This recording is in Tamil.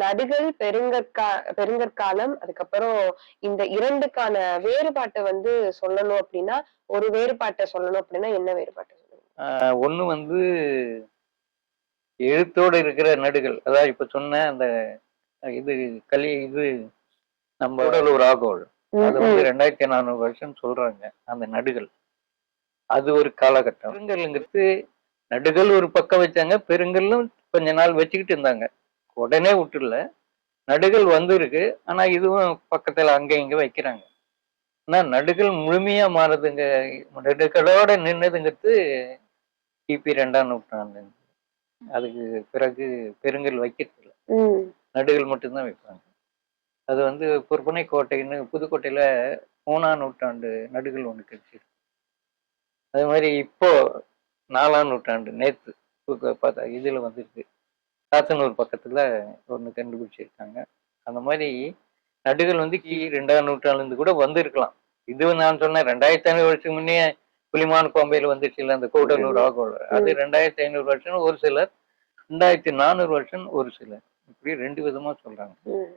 நடுகள், பெருங்கற்காலம், அதுக்கப்புறம் இந்த 2க்கான வேறுபாட்ட வந்து சொல்லணும் அப்டின்னா, ஒரு வேறுபாட்ட சொல்லணும் அப்டின்னா, என்ன வேறுபாட்ட சொல்லுவீங்க? ஒண்ணு வந்து எழுத்தோட இருக்கிற நடுகள். அதாவது இப்ப சொன்ன அந்த இது இது நம்ம கூடலூர் ராகவல். ம், அது வந்து ம். 2400 வருஷம் சொல்றாங்க. அந்த நடுகள். அது ஒரு காலகட்டம். பெருங்கல்லுங்கிறது நடுகள் ஒரு பக்கம் வச்சாங்க. பெருங்கல்லும் கொஞ்ச நாள் வச்சுக்கிட்டு இருந்தாங்க. உடனே விட்டுடல. நடுகள் வந்திருக்கு. ஆனா இதுவும் பக்கத்துல அங்க இங்க வைக்கிறாங்க. ஆனா நடுகள் முழுமையா மாறுதுங்க. நடுகளோட நின்னதுங்கிறது கிபி 2ஆம் நூற்றாண்டு. அதுக்கு பிறகு பெருங்கல் வைக்கிறதில்ல. ம். நடுகள் மட்டும் தான் வைப்பாங்க. அது வந்து பொற்பனை கோட்டைன்னு புதுக்கோட்டையில 3ஆம் நூற்றாண்டு நடுகள் ஒண்ணு கிடைச்சது. அது மாரி இப்போ 4ஆம் நூற்றாண்டு நேத்து பார்த்தா இதுல வந்திருக்கு. சாத்தனூர் பக்கத்துல ஒண்ணு கண்டுபிடிச்சிருக்காங்க. அந்த மாரி நடுகள் வந்து 2ஆம் நூற்றாண்டுலருந்து கூட வந்திருக்கலாம். இது நான் சொன்னேன் 2500 வருஷத்துக்கு முன்னயே புலிமான் கோம்பையில வந்துச்சுல்ல அந்த கூடலூர் ம். ராகவல். அது ம். 2500 வருஷம் ஒரு சிலர், 2400 வருஷம் ஒரு சிலர். இப்படி 2 விதமா சொல்றாங்க. ம்.